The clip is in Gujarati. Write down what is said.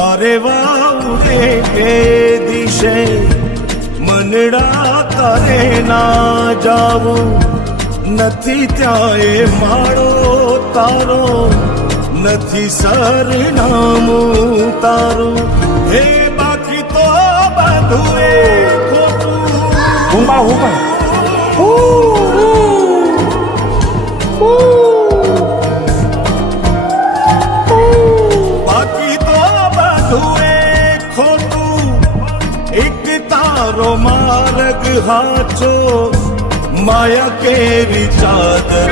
અરે વાઉરે કે દિશે મનડા તારે ના જાવું નથી ત્યાં એ માળો તારો નથી સરનામું તારું હે બાકી તો બધું એ ખોટું બાકી તો બધું એ ખોટું એક તારો માર્ગ હાચો માયા કેરી ચાદર